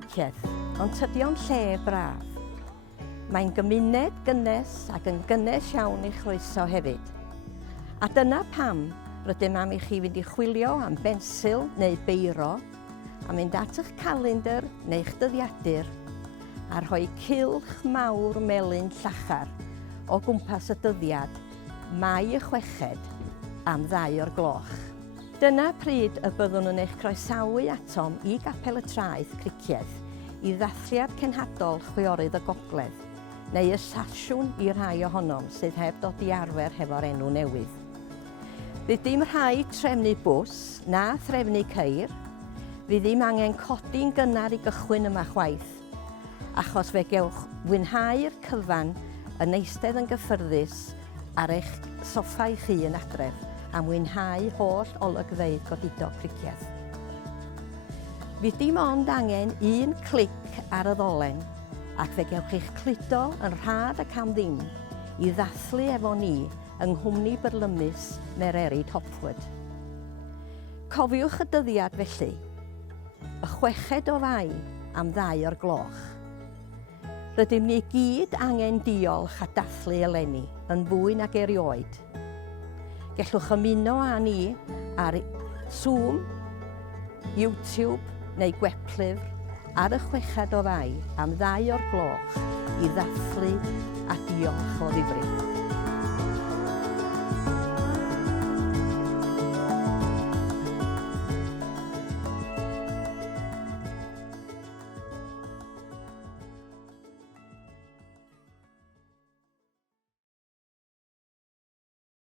cricieth, ond tydi o'n lle braf. Mae'n gymuned gynnes ac yn gynnes iawn i chroeso hefyd. A dyna pam rydym am i chi fynd i chwilio am bensil neu beiro, a mynd at eich calendar neu'ch dyddiadur, a rhoi cylch mawr melyn llachar o gwmpas y dyddiad Mai y Chweched am 2:00. Dyna pryd y byddwn yn eich croesawu atom i Gapel y Traeth Cricieth i Dathliad Cenhadol Chwiorydd y Gogledd, neu y Sasiwn i rai ohonom sydd heb dod i arfer hefo'r enw newydd. Bydd dim rhaid trefnu bws na threfnu ceir, fydd ddim angen codi'n gynnar i gychwyn yma chwaith, achos fe gewch fwynhau'r cyfan yn eistedd yn gyffyrddus ar eich soffau chi yn adref am mwynhau holl olygfeydd godido cricieth. Fydd dim ond angen un clic ar y ddolen ac fe gewch eich cludo yn rhad ac am ddim i ddathlu efo ni yng nghwmni byrlymus Mererid Hopwood. Cofiwch y dyddiad felly, y 6 o Fai am 2:00. Rydym ni gyd angen diolch a dathlu eleni yn fwy nag erioed. Gellwch ymuno â ni ar Zoom, YouTube neu gweplyfr ar y 6 o Fai am 2:00 i ddathlu a diolch o ddifri.